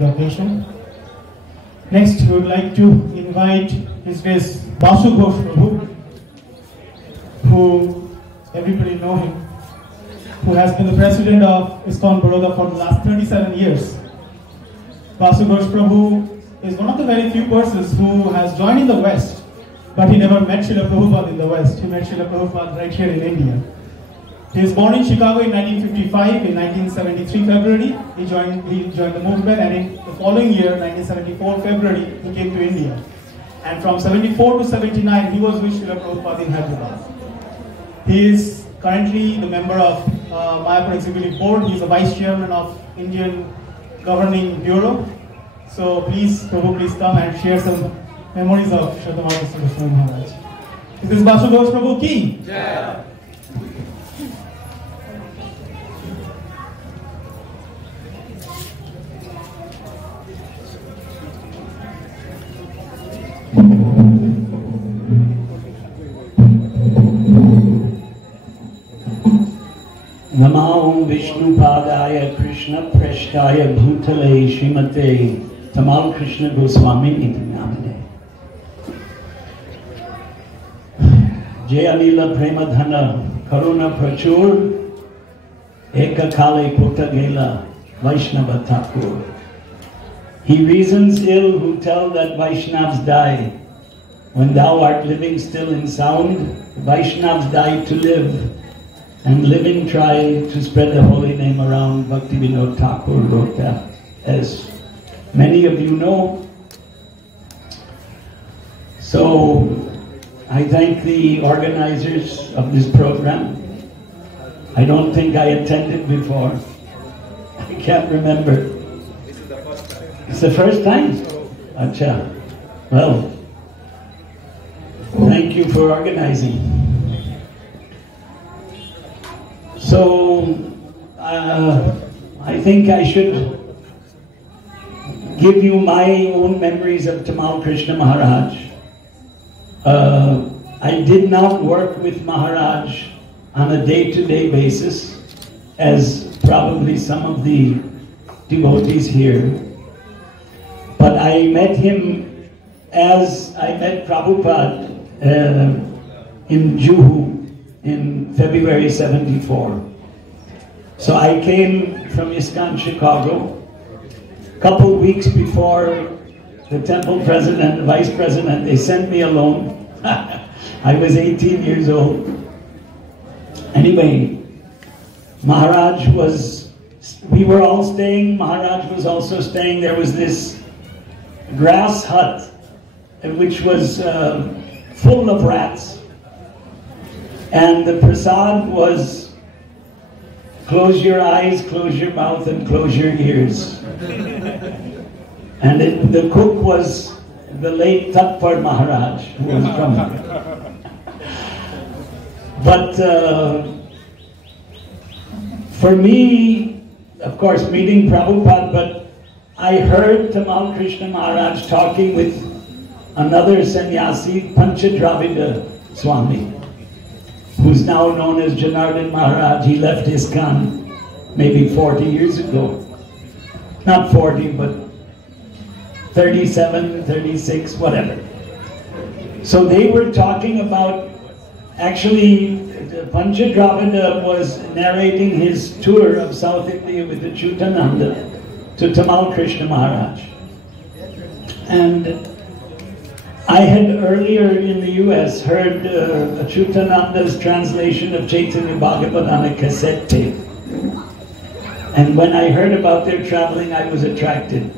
Location. Next, we would like to invite His Grace Basu Ghosh Prabhu, who everybody know him, who has been the president of ISKCON Baroda for the last 37 years. Basu Ghosh Prabhu is one of the very few persons who has joined in the West, but he never met Srila Prabhupada in the West. He met Srila Prabhupada right here in India. He was born in Chicago in 1955. In 1973 February, he joined the movement, and in the following year, 1974 February, he came to India. And from 74 to 79, he was with Srila Prabhupada in Hyderabad. He is currently the member of Mayapur Executive Board. He is the Vice Chairman of Indian Governing Bureau. So please, Prabhu, please come and share some memories of H.H.TamalKrishnaGoswamiMaharaj. This is Basu Ghosh Prabhu ki? Yeah. Namo Vishnupadaya Krishna Preshtaya Bhutale Shrimate Tamal Krishna Goswami Namane Jayalila Premadhana Karuna Prachur Eka Kale Kotagela Vaishnava Thakur. He reasons ill who tell that Vaishnavas die. When thou art living still in sound, Vaishnavas die to live, and living try to spread the holy name around. Bhaktivinoda Thakur wrote that, as many of you know. So I thank the organizers of this program. I don't think I attended before. I can't remember. It's the first time? Acha. Well, thank you for organizing. So, I think I should give you my own memories of Tamal Krishna Maharaj. I did not work with Maharaj on a day-to-day basis, as probably some of the devotees here. But I met him as I met Prabhupada in Juhu in February 74. So I came from ISKCON Chicago. A couple weeks before the temple president, vice president, they sent me alone. I was 18 years old. Anyway, Maharaj we were all staying, Maharaj was also staying. There was this grass hut, which was full of rats. And the prasad was close your eyes, close your mouth, and close your ears. And the cook was the late Tatpar Maharaj, who was from. But for me, of course, meeting Prabhupada, but I heard Tamal Krishna Maharaj talking with another sannyasi, Panchadravida Swami, who's now known as Janardhan Maharaj. He left ISKCON maybe 40 years ago. Not 40, but 37, 36, whatever. So they were talking about, actually, Panchadravida was narrating his tour of South India with the Chutananda to Tamal Krishna Maharaj. And I had earlier in the US heard Chutananda's translation of Chaitanya Bhagavat on a cassette tape. And when I heard about their traveling, I was attracted.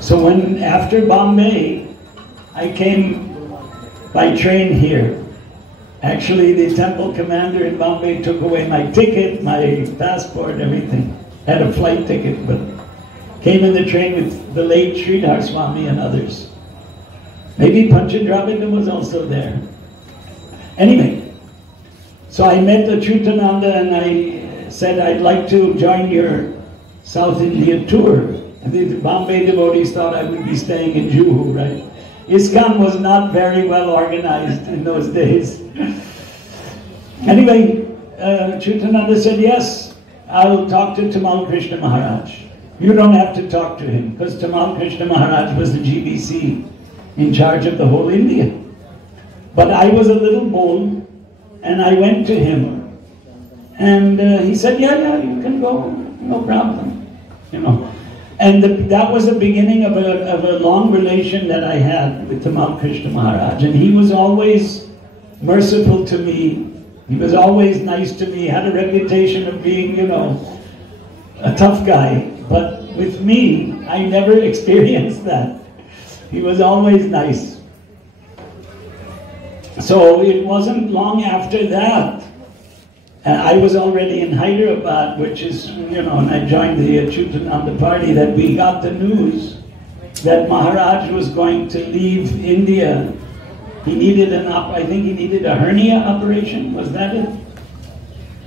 So after Bombay, I came by train here. Actually, the temple commander in Bombay took away my ticket, my passport, everything. Had a flight ticket, but came in the train with the late Sridhar Swami and others. Maybe Panchadravida was also there. Anyway, so I met the Chutananda and I said, I'd like to join your South India tour. And the Bombay devotees thought I would be staying in Juhu, right? ISKCON was not very well organized in those days. Anyway, Chutananda said, yes, I'll talk to Tamal Krishna Maharaj. You don't have to talk to him, because Tamal Krishna Maharaj was the GBC in charge of the whole India. But I was a little bold, and I went to him, and he said, yeah, you can go, no problem, you know. And that was the beginning of a long relation that I had with Tamal Krishna Maharaj, and he was always merciful to me. He was always nice to me, had a reputation of being, you know, a tough guy. But with me, I never experienced that. He was always nice. So it wasn't long after that, I was already in Hyderabad, which is, you know, and I joined the HHTamal party, that we got the news that Maharaj was going to leave India. He needed I think he needed a hernia operation, was that it?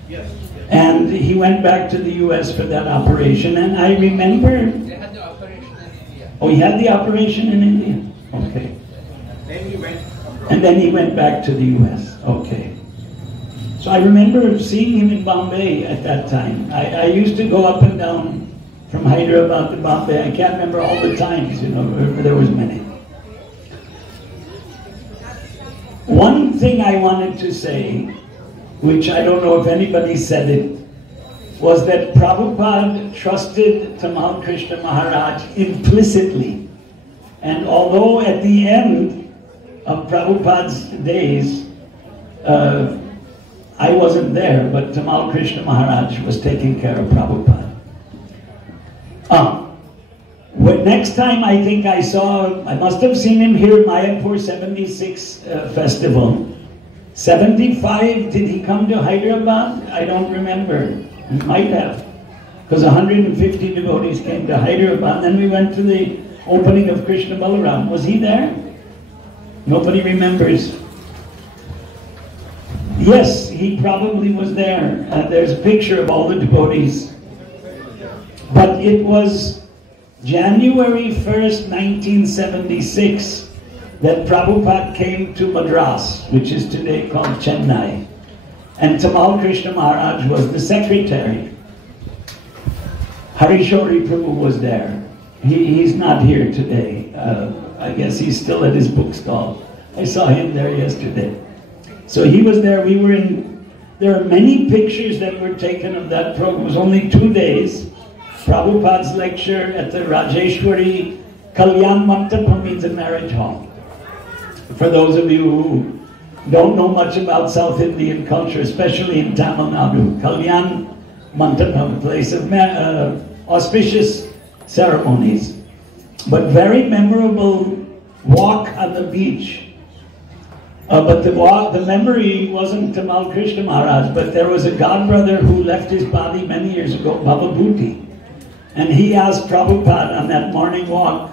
Yes. And he went back to the US for that operation, and I remember... They had the operation in India. Oh, he had the operation in India? Okay. Then he went abroad. And then he went back to the US, okay. So I remember seeing him in Bombay at that time. I used to go up and down from Hyderabad to Bombay. I can't remember all the times, you know, there was many. One thing I wanted to say, which I don't know if anybody said it, was that Prabhupada trusted Tamal Krishna Maharaj implicitly. And although at the end of Prabhupada's days, I wasn't there, but Tamal Krishna Maharaj was taking care of Prabhupada. Next time I think I must have seen him here at Mayapur 76 festival. 75, did he come to Hyderabad? I don't remember. He might have. Because 150 devotees came to Hyderabad. Then we went to the opening of Krishna Balaram. Was he there? Nobody remembers. Yes, he probably was there. There's a picture of all the devotees. But it was January 1st, 1976, that Prabhupada came to Madras, which is today called Chennai. And Tamal Krishna Maharaj was the secretary. Harishori Prabhu was there. He's not here today. I guess he's still at his bookstall. I saw him there yesterday. So he was there. We were in... There are many pictures that were taken of that program. It was only 2 days. Prabhupada's lecture at the Rajeshwari Kalyan Mantapa, means a marriage hall. For those of you who don't know much about South Indian culture, especially in Tamil Nadu, Kalyan Mantapa, a place of auspicious ceremonies, but very memorable walk on the beach. But the memory wasn't Tamal Krishna Maharaj, but there was a godbrother who left his body many years ago, Baba Bhuti. And he asked Prabhupada on that morning walk,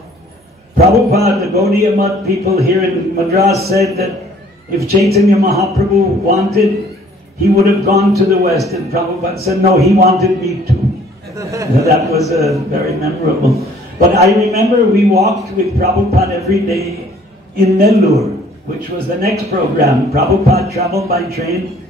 Prabhupada, the Gaudiya Math people here in Madras said that if Chaitanya Mahaprabhu wanted, he would have gone to the West. And Prabhupada said, no, he wanted me too. That was very memorable. But I remember we walked with Prabhupada every day in Nellore, which was the next program. Prabhupada traveled by train,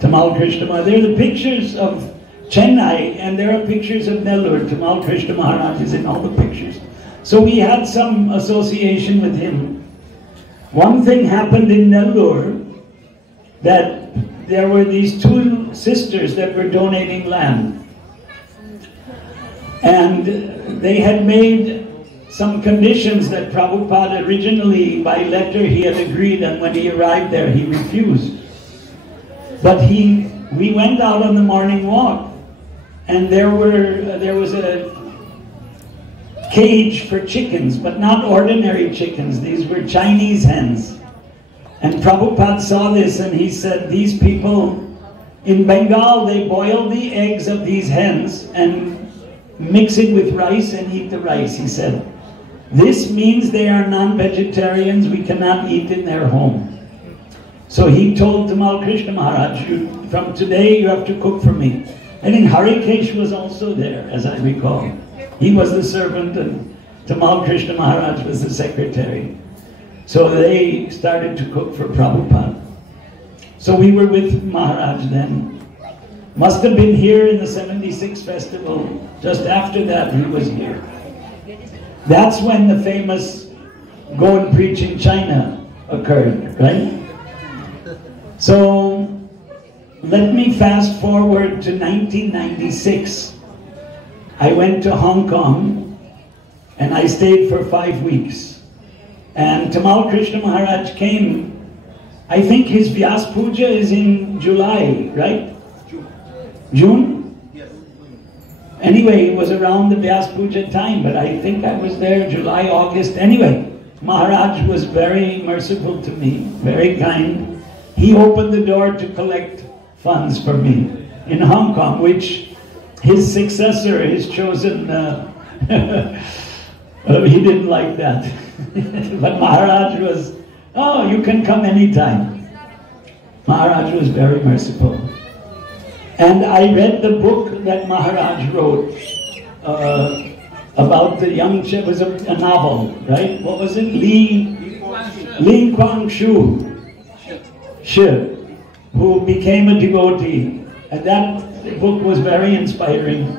Tamal Krishna Maharaj. There are the pictures of Chennai, and there are pictures of Nellore. Tamal Krishna Maharaj is in all the pictures. So we had some association with him. One thing happened in Nellore, that there were these 2 sisters that were donating land. And they had made some conditions that Prabhupada originally, by letter, he had agreed, and when he arrived there, he refused. But we went out on the morning walk, and there was a cage for chickens, but not ordinary chickens. These were Chinese hens. And Prabhupada saw this, and he said, these people in Bengal, they boil the eggs of these hens and mix it with rice and eat the rice. He said, this means they are non-vegetarians. We cannot eat in their home. So he told Tamal Krishna Maharaj, from today you have to cook for me. I think Harikesh was also there, as I recall. He was the servant and Tamal Krishna Maharaj was the secretary. So they started to cook for Prabhupada. So we were with Maharaj then. Must have been here in the 76 festival. Just after that, he was here. That's when the famous go and preach in China occurred, right? So, let me fast forward to 1996. I went to Hong Kong and I stayed for 5 weeks. And Tamal Krishna Maharaj came. I think his Vyas Puja is in July, right? June? Yes. Anyway, it was around the Vyas Puja time, but I think I was there July, August. Anyway, Maharaj was very merciful to me, very kind. He opened the door to collect funds for me in Hong Kong, which his successor, his chosen, he didn't like that. But Maharaj was, oh, you can come anytime. Maharaj was very merciful. And I read the book that Maharaj wrote about the young, it was a novel, right? What was it? Li Kuan Shu, who became a devotee. And that book was very inspiring.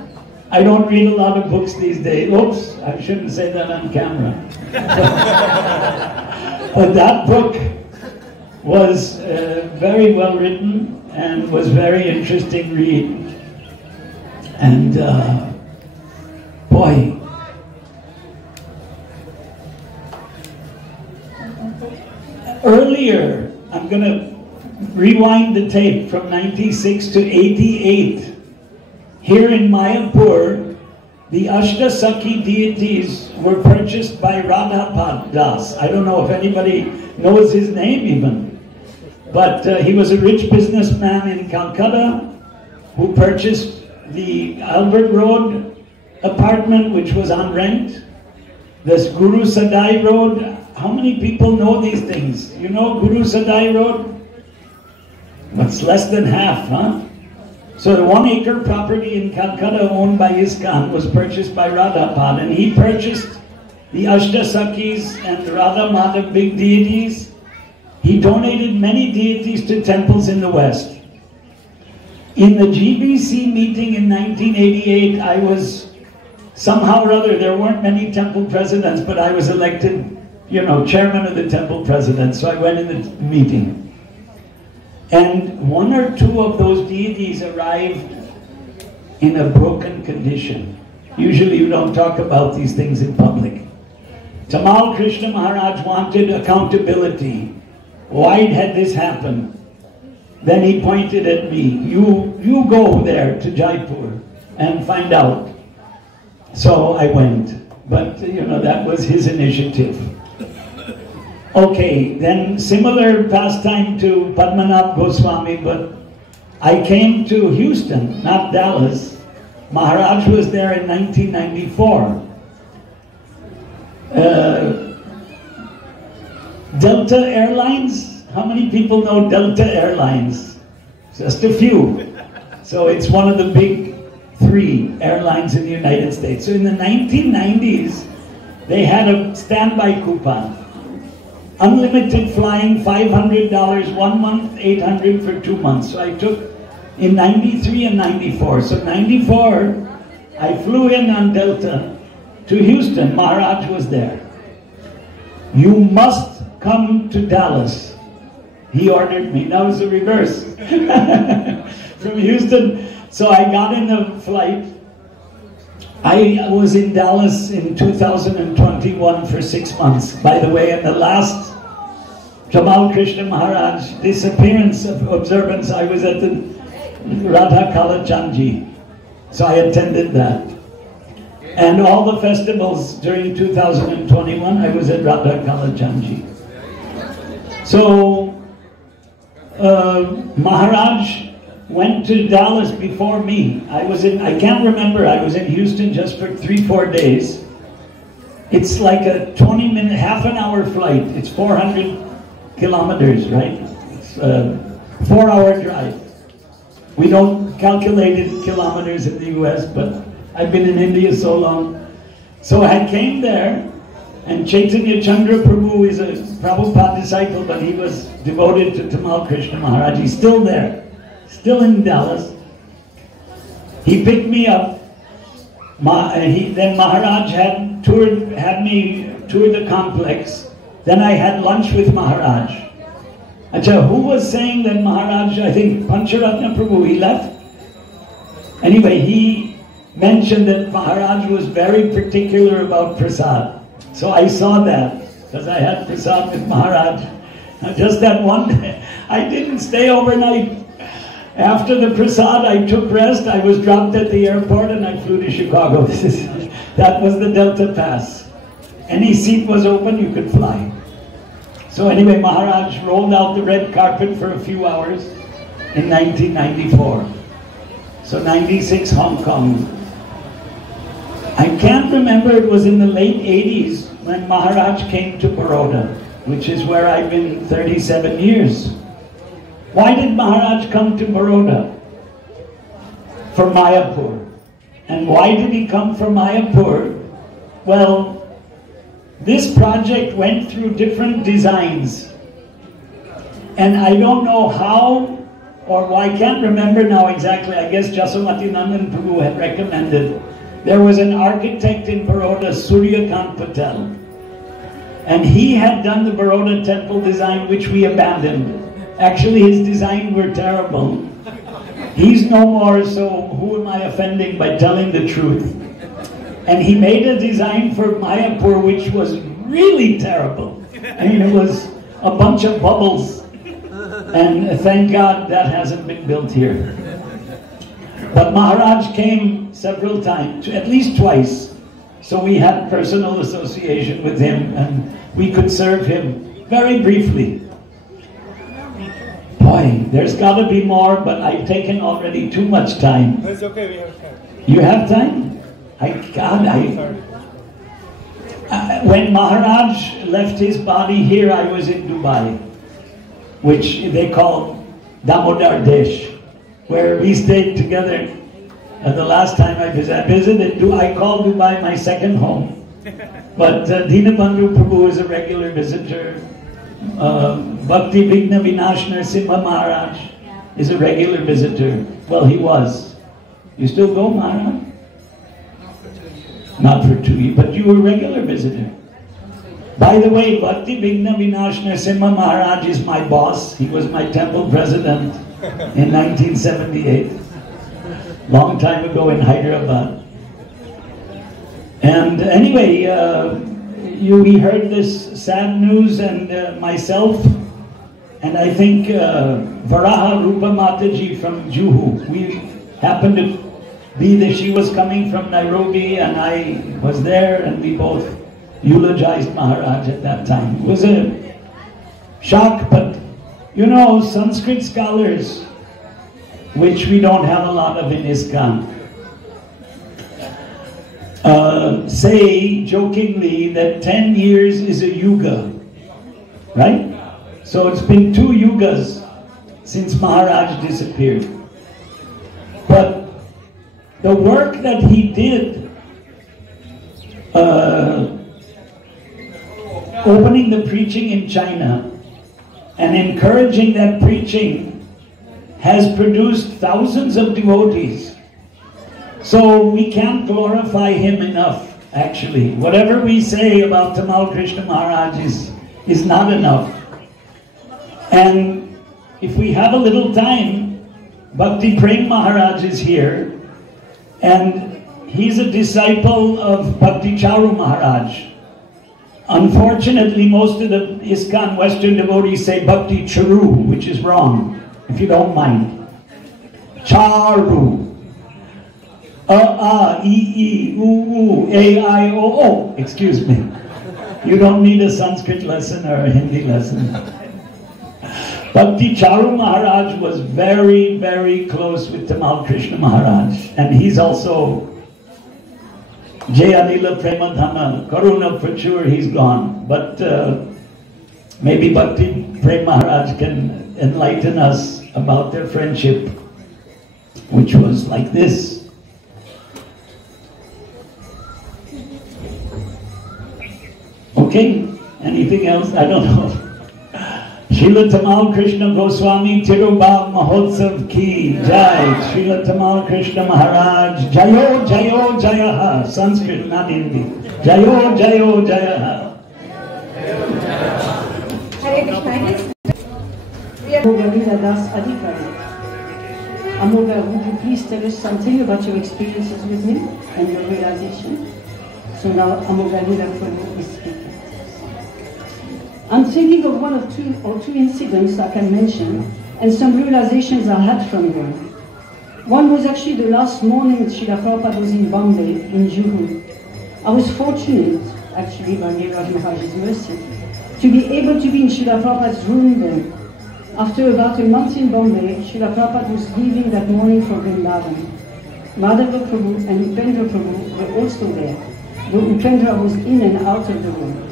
I don't read a lot of books these days. Oops, I shouldn't say that on camera. But that book was very well written and was very interesting read. And boy, earlier, I'm going to rewind the tape from 96 to 88. Here in Mayapur, the Ashtasakhi deities were purchased by Radha Das. I don't know if anybody knows his name even. But he was a rich businessman in Calcutta who purchased the Albert Road apartment, which was on rent. This Guru Sadai Road. How many people know these things? You know Guru Sadai Road? It's less than half, huh? So the 1 acre property in Calcutta owned by ISKCON was purchased by Radhapad, and he purchased the Ashtasakhis and Radha Madhav big deities. He donated many deities to temples in the West. In the GBC meeting in 1988, I was somehow or other, there weren't many temple presidents, but I was elected, you know, chairman of the temple presidents, so I went in the meeting. And 1 or 2 of those deities arrived in a broken condition. Usually you don't talk about these things in public. Tamal Krishna Maharaj wanted accountability. Why had this happened? Then he pointed at me. You go there to Jaipur and find out. So I went. But, you know, that was his initiative. Okay, then similar pastime to Padmanabh Goswami, but I came to Houston, not Dallas. Maharaj was there in 1994. Delta Airlines, how many people know Delta Airlines? Just a few. So it's one of the big 3 airlines in the United States. So in the 1990s, they had a standby coupon. Unlimited flying, $500 1 month, $800 for 2 months. So I took in 93 and 94. So 94, I flew in on Delta to Houston. Maharaj was there. You must come to Dallas. He ordered me. That was the reverse. From Houston. So I got in the flight. I was in Dallas in 2021 for 6 months. By the way, in the last Tamal Krishna Maharaj disappearance of observance, I was at the Radha Kalachandji. So I attended that. And all the festivals during 2021, I was at Radha Kalachandji. So Maharaj went to Dallas before me. I can't remember, I was in Houston just for 3-4 days. It's like a 20-minute, half an hour flight. It's 400 kilometers, right? It's a 4-hour drive. We don't calculate it in kilometers in the US, but I've been in India so long. So I came there, and Chaitanya Chandra Prabhu is a Prabhupada disciple, but he was devoted to Tamal Krishna Maharaj. He's still there. Still in Dallas. He picked me up. Then Maharaj had me tour the complex. Then I had lunch with Maharaj. Acha, who was saying that Maharaj, I think Pancharatna Prabhu, he left? Anyway, he mentioned that Maharaj was very particular about prasad. So I saw that, because I had prasad with Maharaj. Just that one day, I didn't stay overnight. After the prasad, I took rest, I was dropped at the airport and I flew to Chicago. That was the Delta Pass. Any seat was open, you could fly. So anyway, Maharaj rolled out the red carpet for a few hours in 1994. So 96 Hong Kong. I can't remember, it was in the late 80s when Maharaj came to Baroda, which is where I've been 37 years. Why did Maharaj come to Baroda? For Mayapur. And why did he come for Mayapur? Well, this project went through different designs. And I don't know how, or I can't remember now exactly, I guess Jasomati Nandan Prabhu had recommended. There was an architect in Baroda, Suryakant Patel. And he had done the Baroda temple design, which we abandoned. Actually, his designs were terrible. He's no more, so who am I offending by telling the truth? And he made a design for Mayapur which was really terrible. I mean, it was a bunch of bubbles. And thank God that hasn't been built here. But Maharaj came several times, at least twice. So we had personal association with him and we could serve him very briefly. Boy, there's got to be more, but I've taken already too much time. It's okay, we have time. You have time? When Maharaj left his body here, I was in Dubai, which they call Damodar Desh, where we stayed together. The last time I visited, I call Dubai my second home. But Dinabandhu Prabhu is a regular visitor. Bhakti Vigna Vinash Narasimha Maharaj is a regular visitor. Well, he was. You still go, Maharaj? Not for 2 years, but you were a regular visitor. By the way, Bhakti Vigna Vinash Narasimha Maharaj is my boss. He was my temple president in 1978. Long time ago in Hyderabad. And anyway, we heard this sad news, and myself, and I think Varaha Rupa Mataji from Juhu, we happened to be there. She was coming from Nairobi and I was there, and we both eulogized Maharaj at that time. It was a shock, but you know, Sanskrit scholars, which we don't have a lot of in ISKCON, say jokingly that 10 years is a yuga, right? So it's been 2 yugas since Maharaj disappeared. But the work that he did, opening the preaching in China and encouraging that preaching, has produced thousands of devotees. So we can't glorify him enough, actually. Whatever we say about Tamal Krishna Maharaj is not enough. And if we have a little time, Bhakti Prem Maharaj is here, and he's a disciple of Bhakti Charu Maharaj. Unfortunately, most of the ISKCON Western devotees say Bhakti Charu, which is wrong, if you don't mind. Charu. A-I-O-O. Excuse me. You don't need a Sanskrit lesson or a Hindi lesson. Bhakti Charu Maharaj was very, very close with Tamal Krishna Maharaj. And he's also Jay Anila Prema Dhama, Karuna Prachur, he's gone. But maybe Bhakti Prem Maharaj can enlighten us about their friendship, which was like this. Okay, anything else? I don't know. HHTamalKrishnaGoswami Tirubhav Mahotsav Ki Jai. HHTamalKrishnaMaharaj Jayo Jayo Jayaha. Sanskrit, not Hindi. Jayo Jayo Jayaha. Hare Krishna. We are Vrinda Das Adhikari. Amoga, would you please tell us something about your experiences with him and your realization? So now Amoga Prabhu is speaking. I'm thinking of one of two incidents I can mention and some realizations I had from them. One was actually the last morning Srila Prabhupada was in Bombay, in Juhu. I was fortunate, actually by Maharaja Maharaj's mercy, to be able to be in Srila Prabhupada's room then. After about a month in Bombay, Srila Prabhupada was leaving that morning for Vrindavan. Madhava Prabhu and Upendra Prabhu were also there, though Upendra was in and out of the room.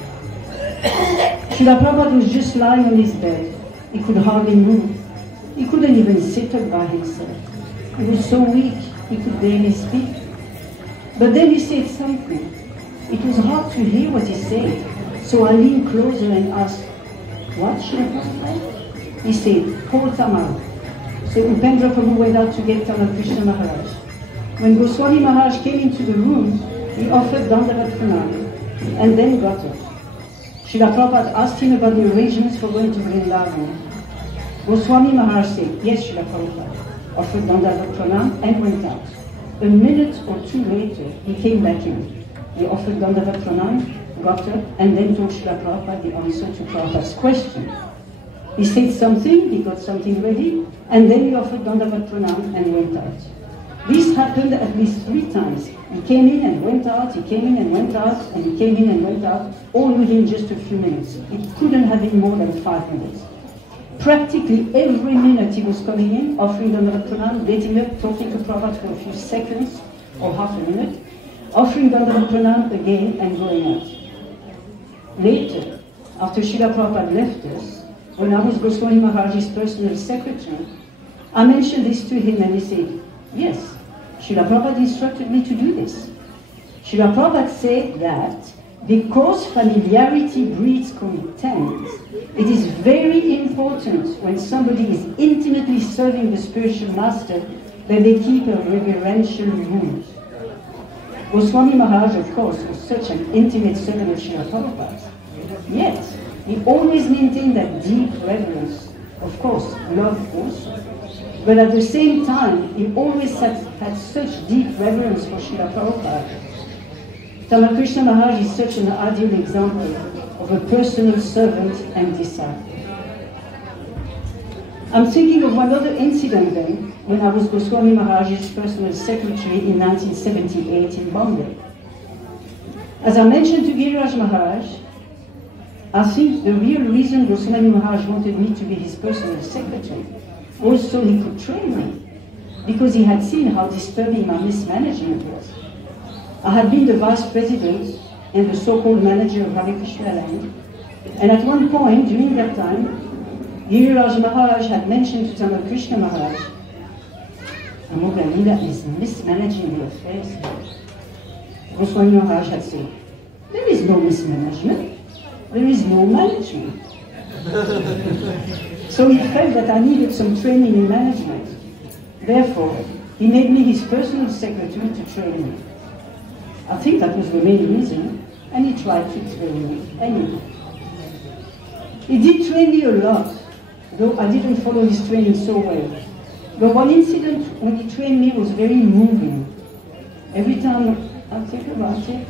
Srila Prabhupada was just lying on his bed. He could hardly move. He couldn't even sit up by himself. He was so weak, he could barely speak. But then he said something. It was hard to hear what he said, so I leaned closer and asked, "What, Srila Prabhupada?" He said, "Call Tamal." So Upendra Prabhu went out to get Tamal Krishna Maharaj. When Goswami Maharaj came into the room, he offered Dandavat Pranam and then got up. Srila Prabhupada asked him about the arrangements for going to Vrindavan. Goswami Maharaj said, "Yes, Srila Prabhupada," offered Dandavat Pranam and went out. A minute or two later, he came back in. He offered Dandavat Pranam, got up, and then told Srila Prabhupada the answer to Prabhupada's question. He said something, he got something ready, and then he offered Dandavat Pranam and went out. This happened at least 3 times. He came in and went out, he came in and went out, and he came in and went out, all within just a few minutes. It couldn't have been more than 5 minutes. Practically every minute he was coming in, offering Dandavat Pranam, getting up, talking to Prabhupada for a few seconds or half a minute, offering Dandavat Pranam again and going out. Later, after Srila Prabhupada left us, when I was Goswami Maharaj's personal secretary, I mentioned this to him and he said, "Yes, Srila Prabhupada instructed me to do this." Srila Prabhupada said that because familiarity breeds contempt, it is very important when somebody is intimately serving the spiritual master that they keep a reverential mood. Goswami Maharaj, of course, was such an intimate servant of Srila Prabhupada. Yet, he always maintained that deep reverence, of course, love also. But at the same time, he always had such deep reverence for Srila Prabhupada. Tamal Krishna Maharaj is such an ideal example of a personal servant and disciple. I'm thinking of one other incident then, when I was Goswami Maharaj's personal secretary in 1978 in Bombay. As I mentioned to Giriraj Maharaj, I think the real reason Goswami Maharaj wanted me to be his personal secretary was so he could train me, because he had seen how disturbing my mismanagement was. I had been the vice president and the so-called manager of Hare Krishna land, and at one point during that time, Giriraj Maharaj had mentioned to Tamal Krishna Maharaj, "Amoga Lila is mismanaging the affairs here." Goswami Maharaj had said, "There is no mismanagement, there is no management." So he felt that I needed some training in management. Therefore, he made me his personal secretary to train me. I think that was the main reason, and he tried to train me anyway. He did train me a lot, though I didn't follow his training so well. But one incident when he trained me was very moving. Every time I think about it,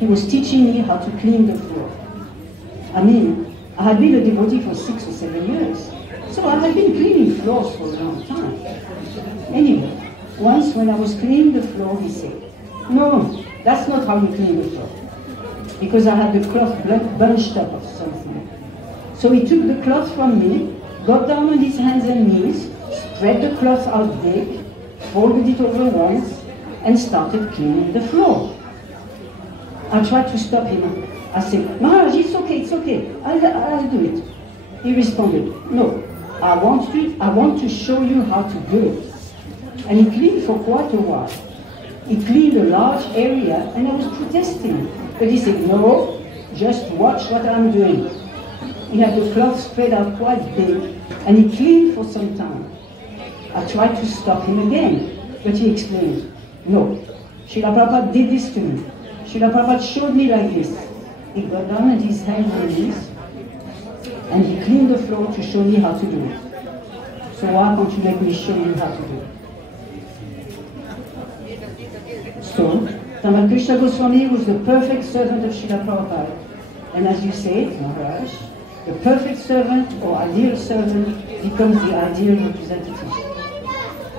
he was teaching me how to clean the floor. I mean, I had been a devotee for 6 or 7 years, so I had been cleaning floors for a long time. Anyway, once when I was cleaning the floor, he said, "No, that's not how you clean the floor," because I had the cloth bunched up or something. So he took the cloth from me, got down on his hands and knees, spread the cloth out big, folded it over once, and started cleaning the floor. I tried to stop him. I said, "Maharaj, it's okay, I'll do it." He responded, "No, I want to show you how to do it." And he cleaned for quite a while. He cleaned a large area, and I was protesting. But he said, "No, just watch what I'm doing." He had the cloth spread out quite big, and he cleaned for some time. I tried to stop him again, but he explained, no, Srila Prabhupada did this to me. Srila Prabhupada showed me like this. He got down on his hands and knees, and he cleaned the floor to show me how to do it. So why can't you let me show you how to do it? So, Tamal Krishna Goswami was the perfect servant of Srila Prabhupada. And as you say, Maharaj, the perfect servant or ideal servant becomes the ideal representative.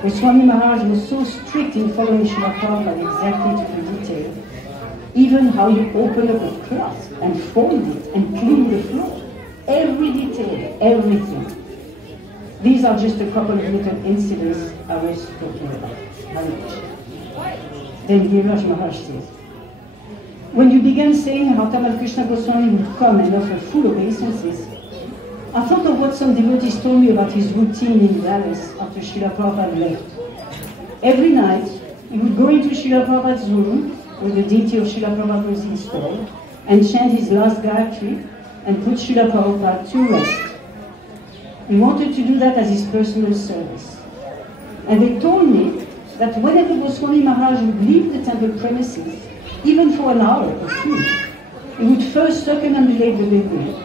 Goswami Maharaj was so strict in following Srila Prabhupada exactly to the detail, even how you open up a cloth and fold it and clean the floor. Every detail, everything. These are just a couple of little incidents I was talking about. Then Giriraj Maharaj says, when you began saying how Tamal Krishna Goswami would come and offer full obeisances, I thought of what some devotees told me about his routine in Dallas after Srila Prabhupada left. Every night, he would go into Srila Prabhupada's room, where the deity of Srila Prabhupada was installed, and chant his last Gayatri, and put Srila Prabhupada to rest. He wanted to do that as his personal service. And they told me that whenever Goswami Maharaj would leave the temple premises, even for an hour or two, he would first circumambulate the building.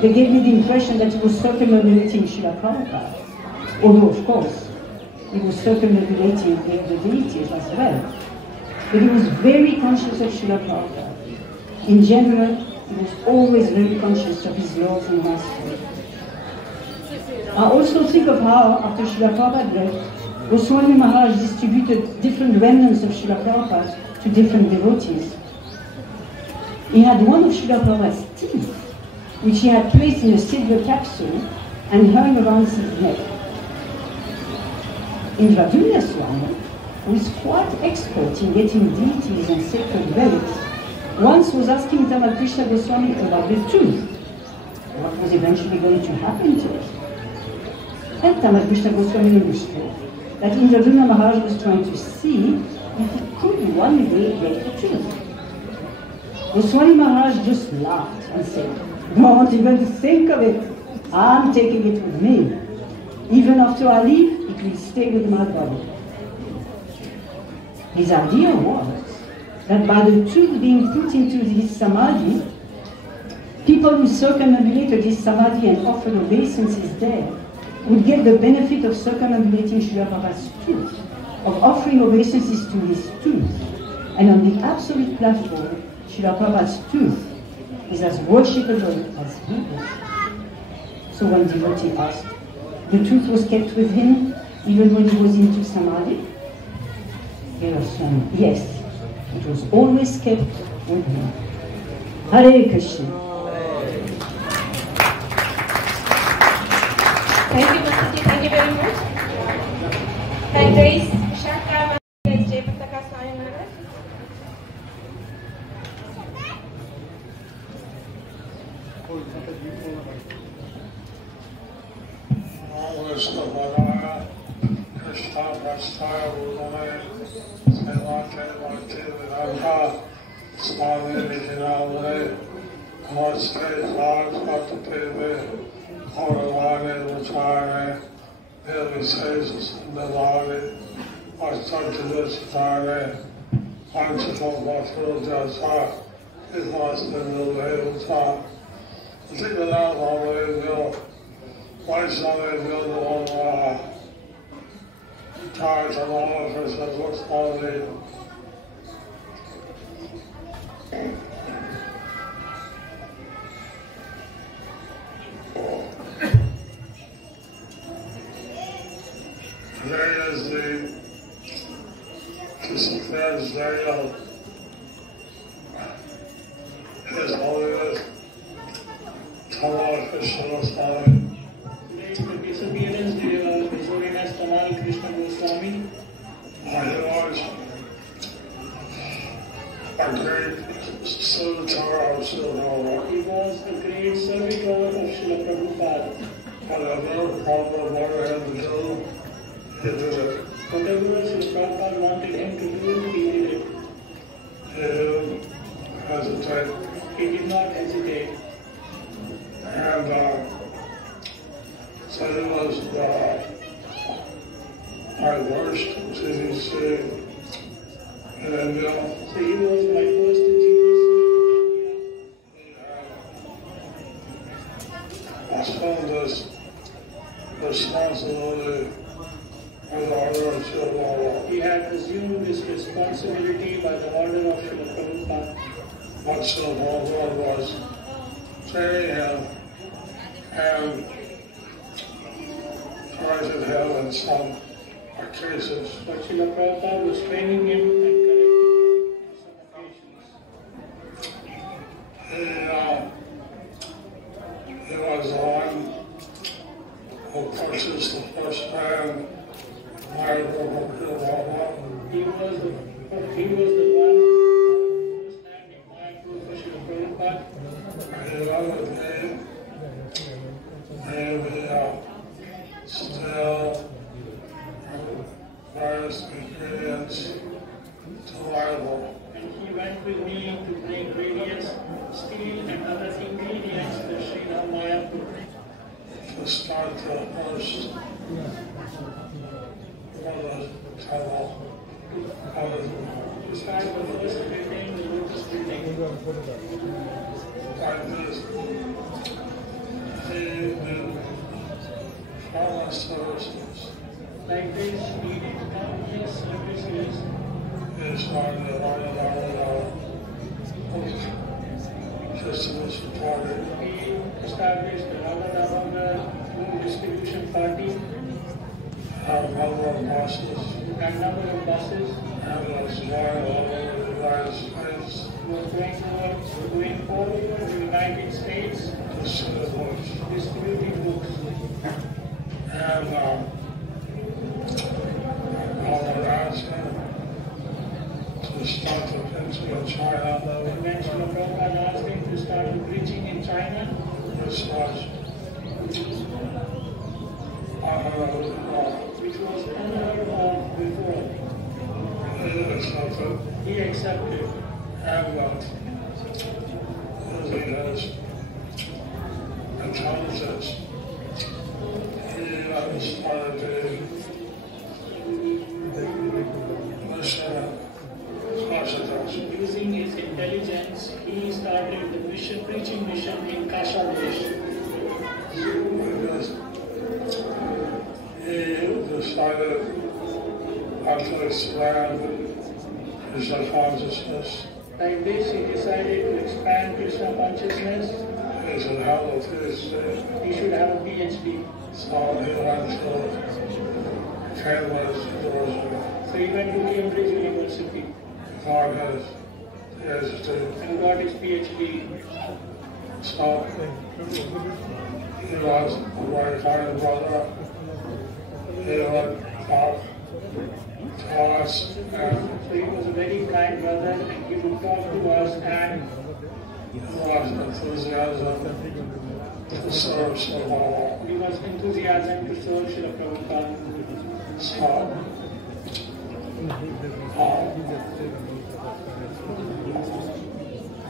They gave me the impression that he was circumambulating Srila Prabhupada, although of course, he was circumambulating the other deities as well. But he was very conscious of Srila Prabhupada. In general, he was always very conscious of his Lord and Master. I also think of how, after Srila Prabhupada left, Goswami Maharaj distributed different remnants of Srila Prabhupada to different devotees. He had one of Srila Prabhupada's teeth, which he had placed in a silver capsule and hung around his neck. Indradurya Swami, who is quite expert in getting deities and sacred relics, once was asking Tamal Krishna Goswami about the tooth. What was eventually going to happen to it? And Tamal Krishna Goswami understood that Indradurya Maharaj was trying to see if he could one day get the truth. Goswami Maharaj just laughed and said, don't even think of it. I'm taking it with me. Even after I leave, it will stay with my body. His idea was that by the truth being put into his Samadhi, people who circumambulated his Samadhi and offered obeisances there would get the benefit of circumambulating Srila Prabhupada's tooth, of offering obeisances to his tooth. And on the absolute platform, Srila Prabhupada's tooth is as worshipable as he is. So one devotee asked, the tooth was kept with him even when he was into Samadhi? Yes, it was always kept with him. Hare Krishna. Thank you, Master. Thank you very much. Thank Grace, Shaka, H.H.Tamal Maharaj. Today is the Disappearance Day of His Holiness HHTamalKrishnaGoswami. Today is the Disappearance Day of His Holiness HHTamalKrishnaGoswami. He was a great servitor of Srila Prabhupada. He was a great servitor of Srila Prabhupada. Whatever Prabhupada wanted him to do, he did it. Whatever Srila Prabhupada wanted him to do, he did it. He didn't hesitate. He did not hesitate. And so he was my first GBC in India. So he was my first GBC I assumed this responsibility with the order of Srila. He had assumed this responsibility by the order of Srila Prabhupada. What Srila Prabhupada was training him and corrected him in some cases. But Srila Prabhupada was training him and correcting him in some occasions. He was the one who purchased the first man, MAYAPUR.par. He was the one who first land in Mayapur for Srila Prabhupada. He loved me, and still various ingredients to Bible. And he went with me to bring ingredients, steel and other ingredients to Srila Mayapur. To start the first HHTamal. To start the first building, the lotus building. Like this, he did countless services. Like this, he did countless services. He started the distribution party. He established the food distribution party, Had a number of buses, and number of buses. and was flying all over the United States Was going all over the United States to distribute books. distributing books. And I would ask him to start the preaching in China, And when Srila Prabhupada asked him to start the preaching in China, which was which was unheard of before, accepted, he accepted. and using his intelligence, he started the mission in Using his intelligence, he started the preaching mission in Kashadesh. because he decided not to expand Krishna consciousness. Like this, he decided to expand Krishna consciousness. He should have a PhD. He should have a PhD. So he went to Cambridge University. So he went to Cambridge University Got his PhD. and got his PhD. So he was a very kind brother. He would talk to us and So he was a very kind brother and he would talk to us and he was enthusiasm to serve Samadhi. he was enthusiasm to serve Srila Prabhupada. So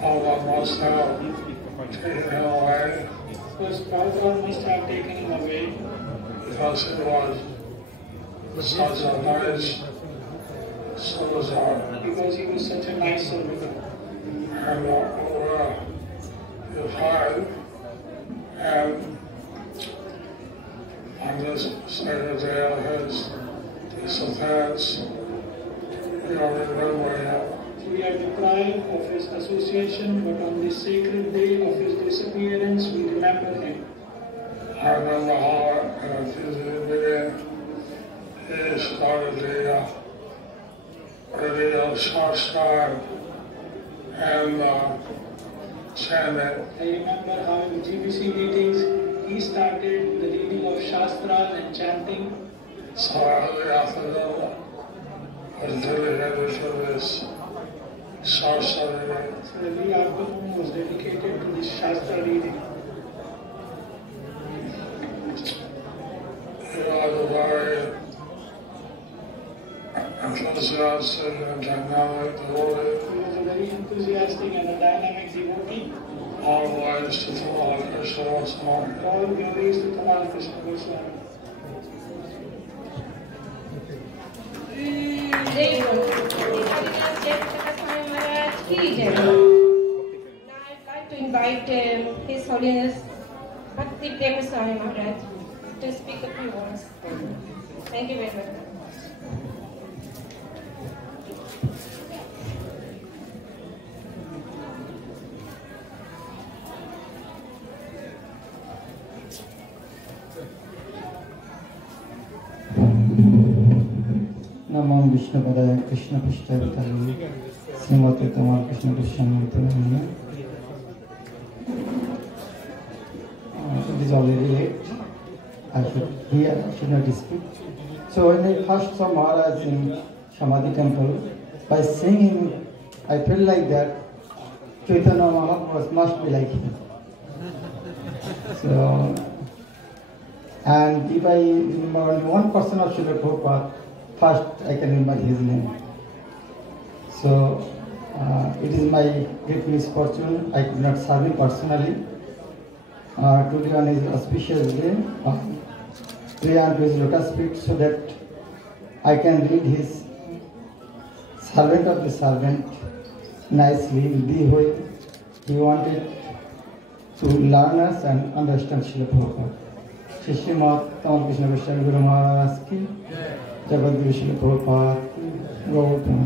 Allah must have taken him away First, Prabhupada must have taken him away because he was such a nice soldier. because he was such a nice soldier. And his heart, and on this second day of his disappearance, we are remembering him. We are deprived of his association, but on this sacred day of his disappearance, we remember him. I remember how in a Tuesday meeting, he started the radio Shastra and chanting. I remember how in GBC meetings, he started the reading of Shastras and chanting. So every afternoon was dedicated to this Shastra reading. So every afternoon was dedicated to this Shastra reading. He was a very enthusiastic and dynamic devotee. He was a very enthusiastic and a dynamic devotee. All glories to Tamal Krishna Goswami. All glories to Tamal Krishna Goswami. Jai Guru. Haridas H.H.Tamal Maharaj ki Jai. Now I'd like to invite His Holiness Bhakti Goswami Maharaj to speak a few words. Thank you very much. Namo Vishnu Padaya Krishna Prishtavatali Srimati HHTamalKrishnaGoswamiMaharaj. It is already late. I should not speak. So when I first saw Maharaj in Samadhi temple, by seeing him, I felt like that Chaitanya Mahaprabhu must be like him. So, and if I remember only one person of Srila Prabhupada, first I can remember his name. So it is my great misfortune. I could not serve him personally. Today on his auspicious day, pray unto his lotus feet so that I can read his servant of the servant nicely in the way he wanted to learn us and understand Srila Prabhupada. HHTamalKrishnaGoswamiMaharaj ki Jagad Guru Srila Prabhupada ki Gautam.